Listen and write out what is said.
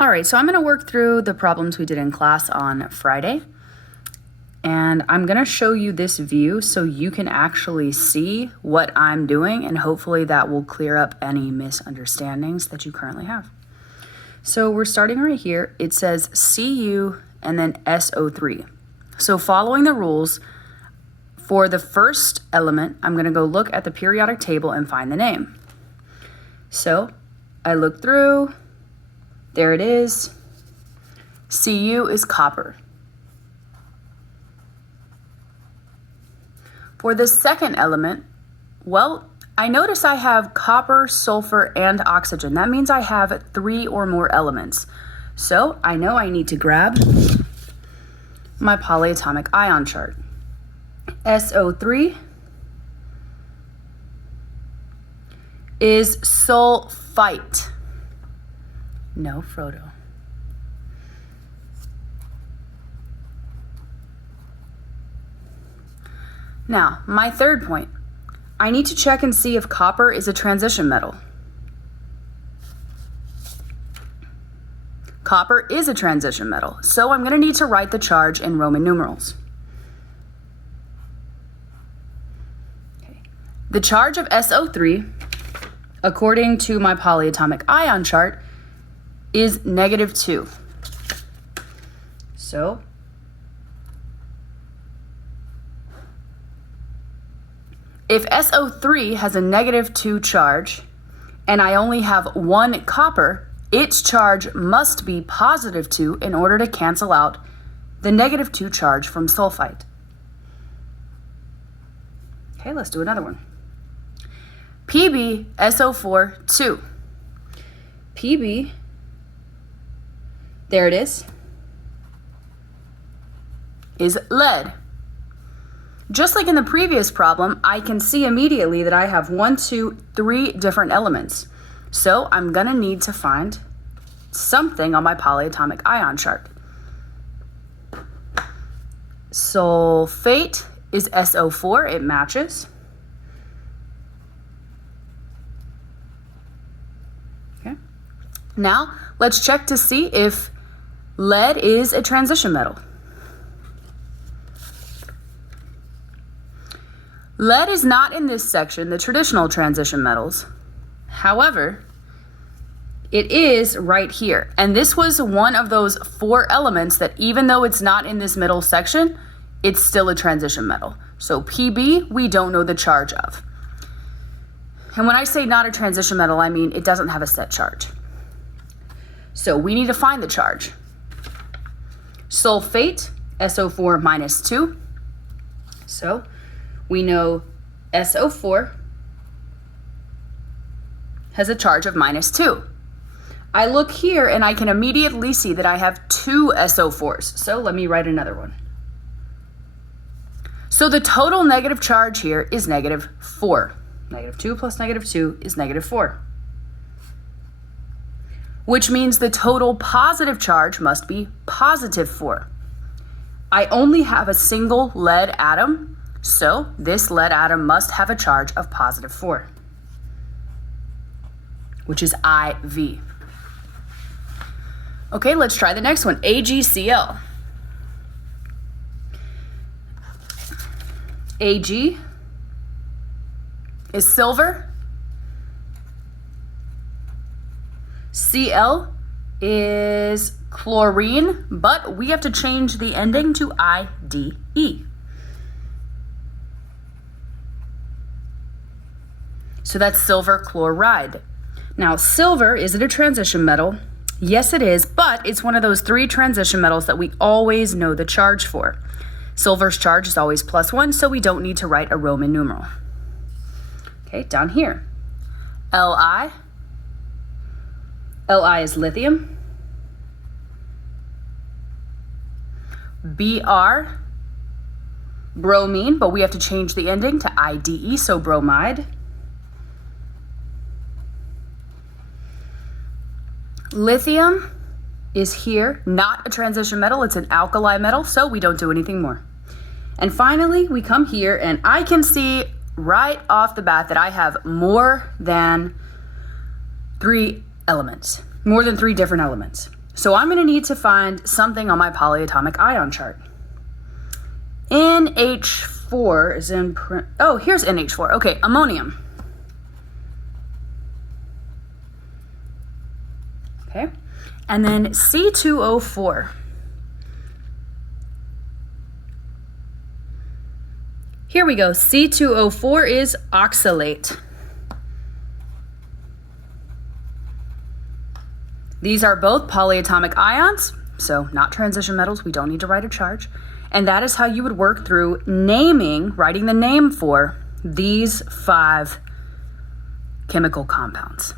All right, so I'm going to work through the problems we did in class on Friday. And I'm going to show you this view so you can actually see what I'm doing, and hopefully that will clear up any misunderstandings that you currently have. So we're starting right here. It says Cu and then SO3. So following the rules, for the first element, I'm going to go look at the periodic table and find the name. So I look through. There it is. Cu is copper. For the second element, well, I notice I have copper, sulfur, and oxygen. That means I have 3 or more elements. So I know I need to grab my polyatomic ion chart. SO3 is sulfite. No, Frodo. Now, my third point, I need to check and see if copper is a transition metal. Copper is a transition metal, so I'm going to need to write the charge in Roman numerals. Okay. The charge of SO3, according to my polyatomic ion chart, is -2. So if SO3 has a -2 charge and I only have 1 copper, its charge must be +2 in order to cancel out the -2 charge from sulfite. Okay, let's do another one. PbSO4 2. Pb, there it is lead. Just like in the previous problem, I can see immediately that I have 1, 2, 3 different elements. So I'm going to need to find something on my polyatomic ion chart. Sulfate is SO4, it matches. Okay. Now, let's check to see if lead is a transition metal. Lead is not in this section, the traditional transition metals. However, it is right here. And this was one of those 4 elements that even though it's not in this middle section, it's still a transition metal. So Pb, we don't know the charge of. And when I say not a transition metal, I mean it doesn't have a set charge. So we need to find the charge. Sulfate, SO4 -2. So we know SO4 has a charge of -2. I look here and I can immediately see that I have 2 SO4s. So let me write another one. So the total negative charge here is -4. -2 plus -2 is -4. Which means the total positive charge must be +4. I only have a single lead atom, so this lead atom must have a charge of +4, which is IV. Okay, let's try the next one, AgCl. Ag is silver. Cl is chlorine, but we have to change the ending to IDE. So that's silver chloride. Now, silver, is it a transition metal? Yes, it is, but it's one of those 3 transition metals that we always know the charge for. Silver's charge is always +1, so we don't need to write a Roman numeral. Okay, down here. Li. Li is lithium. Br, bromine, but we have to change the ending to IDE, so bromide. Lithium is here, not a transition metal, it's an alkali metal, so we don't do anything more. And finally, we come here and I can see right off the bat that I have more than 3 elements, more than 3 different elements. So I'm going to need to find something on my polyatomic ion chart. NH4 is in, oh, here's NH4. Okay, ammonium. Okay, and then C2O4. Here we go. C2O4 is oxalate. These are both polyatomic ions, so not transition metals. We don't need to write a charge. And that is how you would work through naming, writing the name for these 5 chemical compounds.